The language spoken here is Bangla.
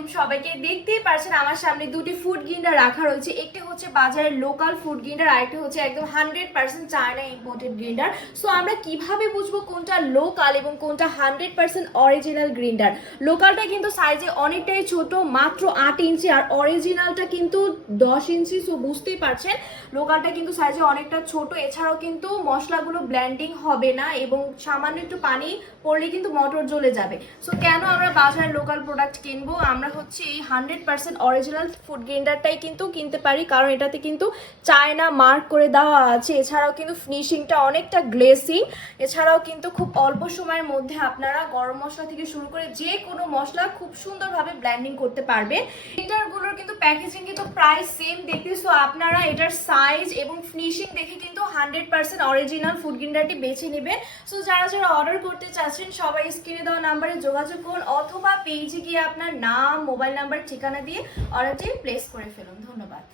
আলাইকুম সবাইকে দেখতেই পারছেন, আমার সামনে দুটি ফুড গিন্ডার রাখা রয়েছে। একটি হচ্ছে বাজারের লোকাল ফুড গিন্ডার আরেকটি হচ্ছে একদম hundred percent China imported grinder so আমরা কীভাবে বুঝব কোনটা লোকাল এবং কোনটা হান্ড্রেড পার্সেন্ট অরিজিনাল গ্রিন্ডার লোকালটা কিন্তু সাইজে অনেকটাই ছোট, মাত্র আট ইঞ্চি, আর অরিজিনালটা কিন্তু দশ ইঞ্চি সো বুঝতেই পারছেন লোকালটা কিন্তু সাইজে অনেকটা ছোট। এছাড়াও কিন্তু মশলাগুলো ব্ল্যান্ডিং হবে না এবং সামান্য একটু পানি পড়লে কিন্তু মটর জ্বলে যাবে। সো কেন আমরা বাজারের লোকাল প্রোডাক্ট কিনবো? আমরা হচ্ছে এই হান্ড্রেড পার্সেন্ট অরিজিনাল ফুড গ্রিন্ডারটাই কিন্তু কিনতে পারি, কারণ এটাতে কিন্তু চায়না মার্ক করে দেওয়া আছে। এছাড়াও কিন্তু ফিনিশিংটা অনেকটা গ্লেসিং এছাড়াও কিন্তু খুব অল্প সময়ের মধ্যে আপনারা গরম মশলা থেকে শুরু করে যে কোনো মশলা খুব সুন্দরভাবে ব্ল্যান্ডিং করতে পারবে গ্রিন্ডারগুলোর কিন্তু প্যাকেজিং কিন্তু প্রায় সেম দেখতে। সো আপনারা এটার সাইজ এবং ফিনিশিং দেখে কিন্তু হান্ড্রেড পার্সেন্ট অরিজিনাল ফুড গ্রিন্ডারটি বেছে নেবেন। সো যারা যারা অর্ডার করতে চাচ্ছেন, সবাই স্ক্রিনে দেওয়া নাম্বারে যোগাযোগ করুন, অথবা পেজে গিয়ে আপনার নাম মোবাইল নাম্বার ঠিকানা দিয়ে অর্ডারটি প্লেস করে ফেলুন। ধন্যবাদ।